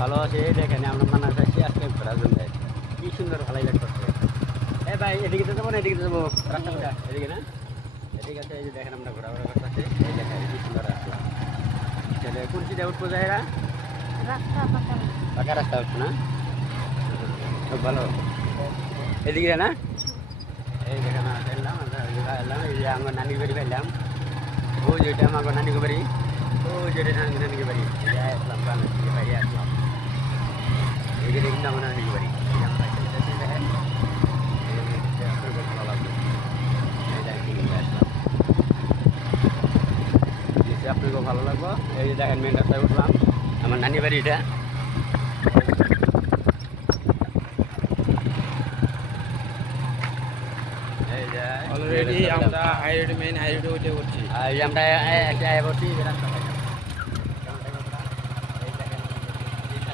ভালো আছে এই দেখেন আমরা মানা চাইছি আজকে ঘোরার জন্য কি সুন্দর ভালোই লাগতেছে এ ভাই এদিকে তো যাব না এদিকে যাব? রাস্তা কোথা এদিকে না? এদিকে আছে এই যে দেখেন আমরা ঘোরাঘোরা করতেছি। এই দেখেন কি সুন্দর রাস্তা। তাহলে কোন সিটে উঠবো রাস্তা পাকা রাস্তা। হচ্ছে না? খুব ভালো। এদিকে না? এই দেখেন এলাম আমরা এলাম এই যে আমার নানির বাড়ি পাইলাম ওই যেটা আমার নানির বাড়ি। ওই যেটা নানি নানির বাড়ি। আসলাম বাইরে আসলাম। আমার আসলাম নিশ্চয়ই আপনাকেও ভালো লাগবে এই যে দেখেন মেন রাস্তায় উঠলাম আমার নানি বাড়ি এটা অলরেডি আমরা হাইরোড মেইন হাইরোডে উঠে পড়ছি আমরা একটা রাস্তা